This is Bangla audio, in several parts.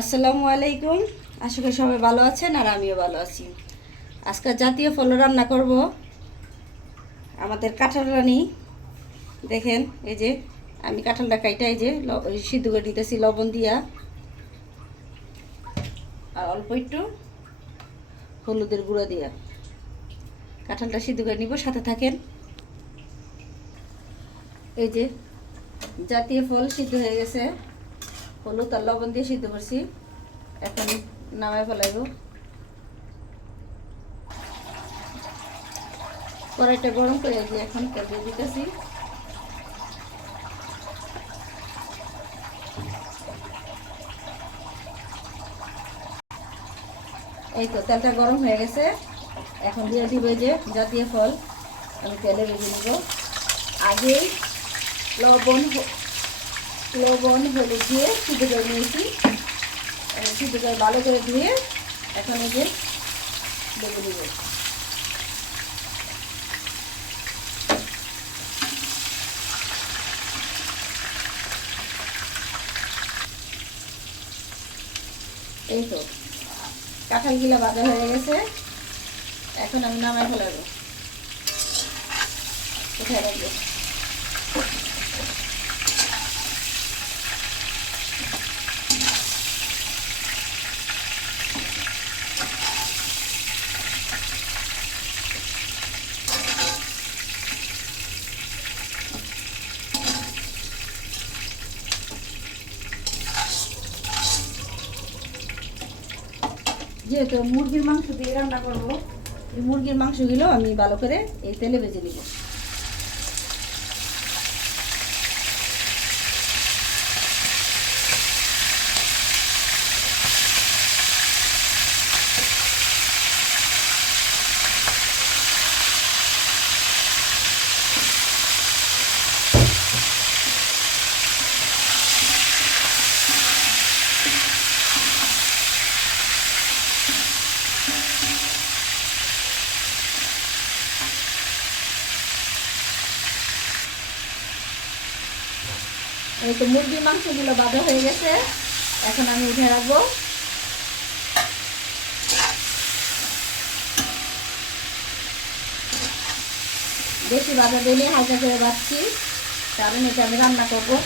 আসসালামু আলাইকুম। আশা করি সবাই ভালো আছেন আর আমিও ভালো আছি। আজকে জাতীয় ফল রান্না করব আমাদের কাঁঠাল রানী। দেখেন এই যে আমি কাঁঠালটা কাইটা এই যে সিদ্ধ করে নিতেছি লবণ দিয়া আর অল্প একটু হলুদের গুঁড়া দিয়া কাঁঠালটা সিদ্ধ করে নিব, সাথে থাকেন। এই যে জাতীয় ফল সিদ্ধ হয়ে গেছে, হলুদ আর লবণ দিয়ে সিদ্ধ করছি। এখন নামায় ফেলাইব। কড়াইটা গরম করে দিয়ে এখন তেল দিয়ে দিতেছি। এই তো তেলটা গরম হয়ে গেছে, এখন দিয়ে দিব যে জাতীয় ফল আমি তেলে ভেজে নিব। আগেই লবণ লবণ হলুদ দিয়ে সিদ্ধ করে নিয়েছি, সিদ্ধ করে ভালো করে ধুয়ে এখন এই যে ভেজে দিব। এই তো কাঁঠালগুলা ভাজা হয়ে গেছে, এখন আমি নামাই ফেলাবো, কোথায় রাখবো। যেহেতু মুরগির মাংস দিয়ে রান্না করবো, এই মুরগির মাংসগুলো আমি ভালো করে এই তেলে ভেজে নিব। এই তো মুরগির মাংসগুলো ভাজা হয়ে গেছে, এখন আমি উঠে রাখবো। বেশি ভাজা দিলে হালকা করে ভাজছি, কারণ এটা আমি রান্না করবো।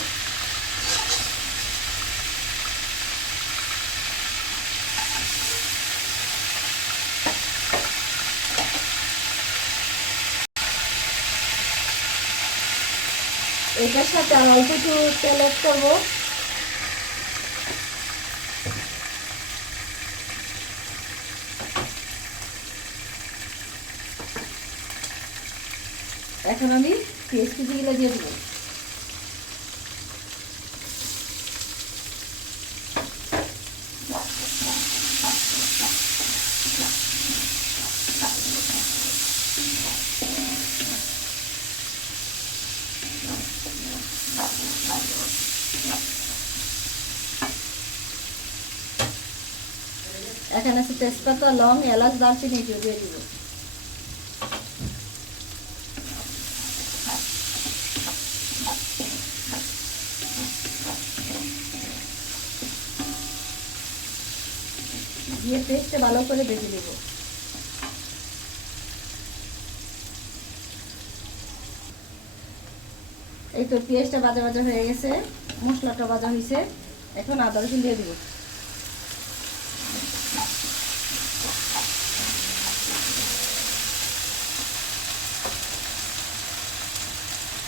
এটার সাথে আর অল্প একটু তেল অ্যাড করবো। এখন আমি পেঁয়াজ কুচিগুলো দিয়ে দেবো। এখানে আছে তেজপাতা, লং, এলাচ, দারচিনি, এগুলো দিয়ে দিব। দিয়ে পেস্টটা ভালো করে ভেজে দেব। এই তো পেঁয়াজটা ভাজা ভাজা হয়ে গেছে, মশলাটা ভাজা হয়েছে, এখন আদা রসুন দিয়ে দিব।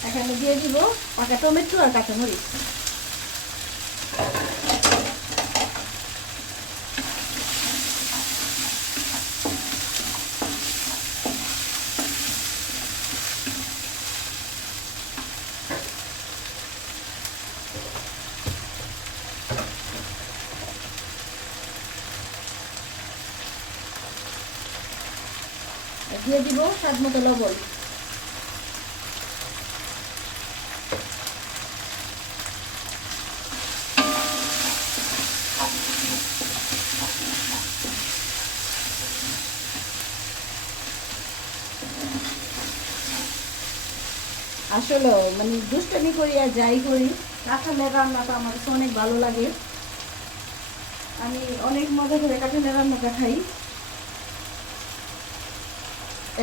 এখানে দিয়ে দিব পাকা টমেটো আর কাঁচামরিচ। দিয়ে দিব স্বাদ মতো লবণ। আসলে মানে দুষ্টামি করি আর যাই করি, কাঁঠালের রান্নাটা আমার কাছে অনেক ভালো লাগে। আমি অনেক মজা করে কাঁঠালের রান্নাটা খাই।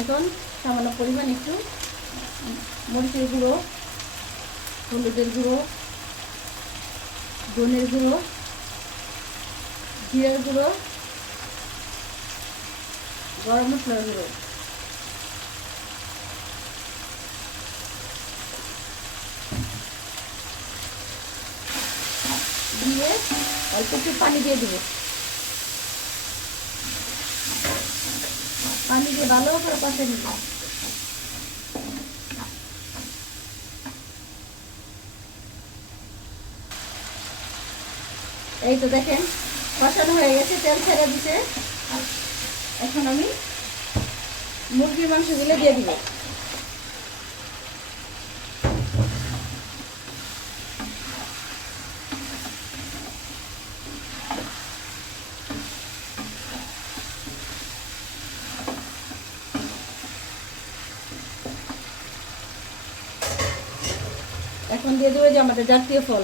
এখন সামান্য পরিমাণ একটু মরিচের গুঁড়ো, হলুদের গুঁড়ো, ধনের গুঁড়ো, জিরার গুঁড়ো, গরম মশলার গুঁড়ো দিয়ে অল্প একটু পানি দিয়ে দেবো। পানি দিয়ে ভালো করে কষে নিব। এই তো দেখেন কষানো হয়ে গেছে, তেল ছেড়ে দিছে। এখন আমি মুরগির মাংসগুলো দিয়ে দিব। এখন দিয়ে দেবো যে আমাদের জাতীয় ফল,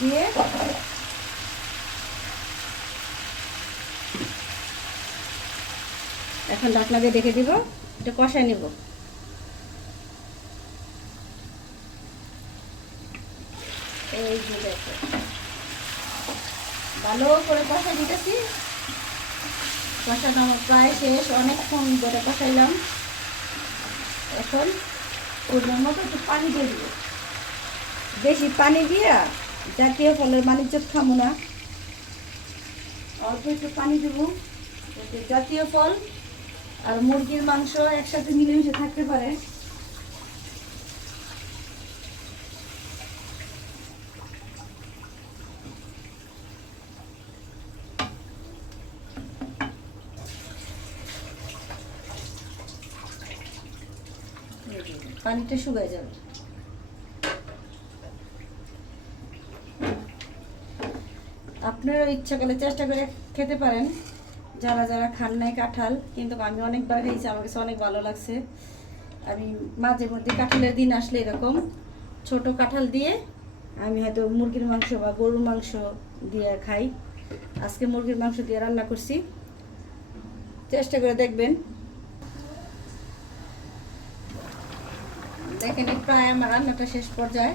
দিয়ে এখন ঢাকনা দিয়ে ঢেকে দিব, এটা কষায় নিব। এই যে দেখো ভালো করে কষা দিতেছি। কষানো আমার প্রায় শেষ, অনেকক্ষণ ধরে কষাইলাম। এখন পরিমাণ মতো একটু পানি দিয়ে দিব। বেশি পানি দিয়া জাতীয় ফলের বাণিজ্য খামো না, অল্প একটু পানি দেবো, জাতীয় ফল আর মুরগির মাংস একসাথে মিলেমিশে থাকতে পারে। পানিটা শুকায় যাবে। আপনারা ইচ্ছা করলে চেষ্টা করে খেতে পারেন, যারা যারা খান নাই কাঁঠাল। কিন্তু আমি অনেকবার খাইছি, আমার কাছে অনেক ভালো লাগছে। আমি মাঝে মধ্যে কাঁঠালের দিন আসলে এরকম ছোট কাঁঠাল দিয়ে আমি হয়তো মুরগির মাংস বা গরুর মাংস দিয়ে খাই। আজকে মুরগির মাংস দিয়ে রান্না করছি, চেষ্টা করে দেখবেন। দেখেন প্রায় আমার রান্নাটা শেষ পর্যায়ে,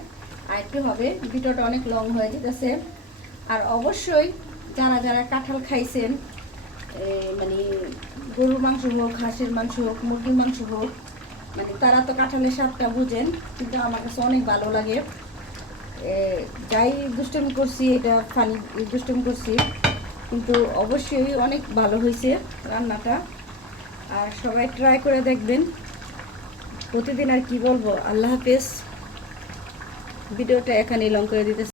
আর একটু হবে, ভিডিওটা অনেক লং হয়ে যেতেছে। আর অবশ্যই যারা যারা কাঁঠাল খাইছেন, মানে গরুর মাংস হোক, হাঁসের মাংস হোক, মুরগির মাংস হোক, মানে তারা তো কাঁঠালের স্বাদটা বুঝেন। কিন্তু আমার কাছে অনেক ভালো লাগে। যাই দুষ্টমি করছি, এটা ফানি দুষ্টমি করছি, কিন্তু অবশ্যই অনেক ভালো হয়েছে রান্নাটা। আর সবাই ট্রাই করে দেখবেন। প্রতিদিন আর কি বলবো, আল্লাহ হাফেজ। ভিডিওটা এখানেই লং করে দিতেছি।